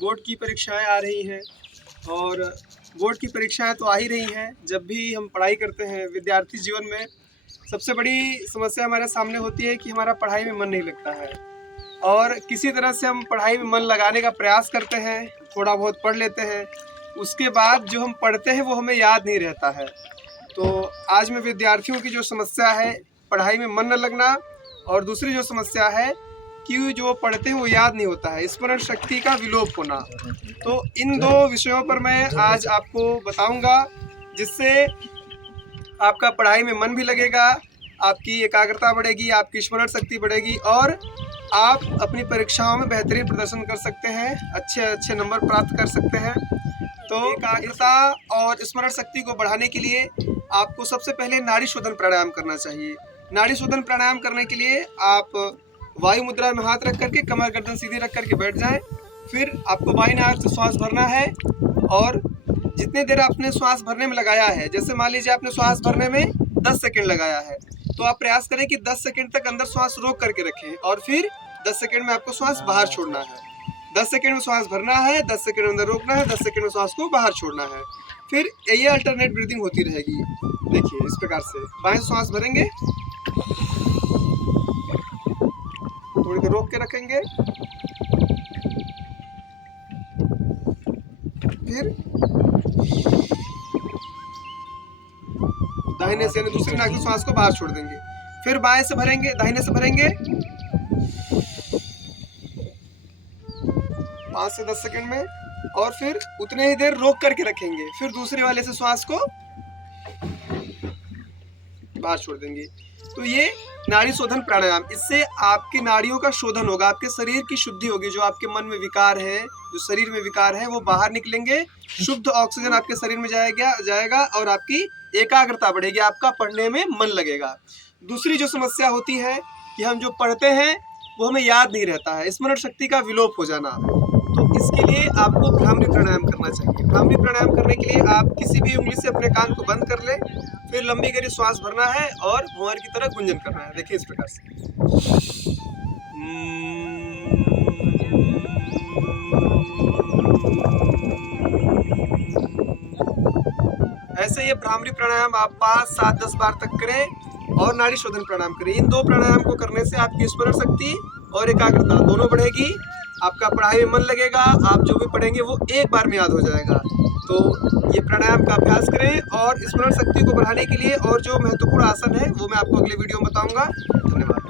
Board की परीक्षाएं आ रही हैं और बोर्ड की परीक्षाएं तो आ ही रही हैं। जब भी हम पढ़ाई करते हैं विद्यार्थी जीवन में सबसे बड़ी समस्या हमारे सामने होती है कि हमारा पढ़ाई में मन नहीं लगता है और किसी तरह से हम पढ़ाई में मन लगाने का प्रयास करते हैं, थोड़ा बहुत पढ़ लेते हैं, उसके बाद जो हम पढ़ते हैं वो हमें याद नहीं रहता है। तो आज मैं विद्यार्थियों की जो समस्या है पढ़ाई में मन न लगना और दूसरी जो समस्या है कि जो पढ़ते हैं वो याद नहीं होता है, स्मरण शक्ति का विलोप होना, तो इन दो विषयों पर मैं आज आपको बताऊंगा, जिससे आपका पढ़ाई में मन भी लगेगा, आपकी एकाग्रता बढ़ेगी, आपकी स्मरण शक्ति बढ़ेगी और आप अपनी परीक्षाओं में बेहतरीन प्रदर्शन कर सकते हैं, अच्छे अच्छे नंबर प्राप्त कर सकते हैं। तो एकाग्रता और स्मरण शक्ति को बढ़ाने के लिए आपको सबसे पहले नाड़ी शोधन प्राणायाम करना चाहिए। नाड़ी शोधन प्राणायाम करने के लिए आप वायु मुद्रा में हाथ रख करके कमर गर्दन सीधी रख करके बैठ जाएं। फिर आपको बाईं नाक से श्वास भरना है और जितने देर आपने श्वास भरने में लगाया है, जैसे मान लीजिए आपने श्वास भरने में 10 सेकंड लगाया है, तो आप प्रयास करें कि 10 सेकंड तक अंदर श्वास रोक करके रखें और फिर 10 सेकंड में आपको श्वास बाहर छोड़ना है। 10 सेकंड में श्वास भरना है, 10 सेकंड अंदर रोकना है, 10 सेकंड में श्वास को बाहर छोड़ना है। फिर ये अल्टरनेट ब्रीदिंग होती रहेगी। देखिए इस प्रकार से बाएं श्वास भरेंगे, थोड़ी देर रोक के रखेंगे, फिर दाहिने से दूसरी नाक से श्वास को बाहर छोड़ देंगे। फिर बाएं से भरेंगे, दाहिने से भरेंगे 5 से 10 सेकंड में और फिर उतने ही देर रोक करके रखेंगे। फिर दूसरे वाले से श्वास को बाहर छोड़ देंगे। तो ये नाड़ी शोधन प्राणायाम, इससे आपकी नाड़ियों का शोधन होगा, आपके शरीर की शुद्धि होगी। जो आपके मन में विकार है, जो शरीर में विकार है, वो बाहर निकलेंगे, शुद्ध ऑक्सीजन आपके शरीर में जाएगा और आपकी एकाग्रता बढ़ेगी, आपका पढ़ने में मन लगेगा। दूसरी जो समस्या होती है कि हम जो पढ़ते हैं वो हमें याद नहीं रहता है, स्मरण शक्ति का विलोप हो जाना, तो इसके लिए आपको भ्रामरी प्राणायाम करना चाहिए। भ्रामरी प्राणायाम करने के लिए आप किसी भी उंगली से अपने कान को बंद कर लें, फिर लंबी गहरी श्वास भरना है और भंवर की तरह गुंजन करना है। देखिए इस प्रकार से ऐसे ये भ्रामरी प्राणायाम आप 5, 7, 10 बार तक करें और नाड़ी शोधन प्राणायाम करें। इन दो प्राणायाम को करने से आपकी स्मरण शक्ति और एकाग्रता दोनों बढ़ेगी, आपका पढ़ाई में मन लगेगा, आप जो भी पढ़ेंगे वो एक बार में याद हो जाएगा। तो ये प्राणायाम का अभ्यास करें और स्मरण शक्ति को बढ़ाने के लिए और जो महत्वपूर्ण आसन है वो मैं आपको अगले वीडियो में बताऊंगा। धन्यवाद।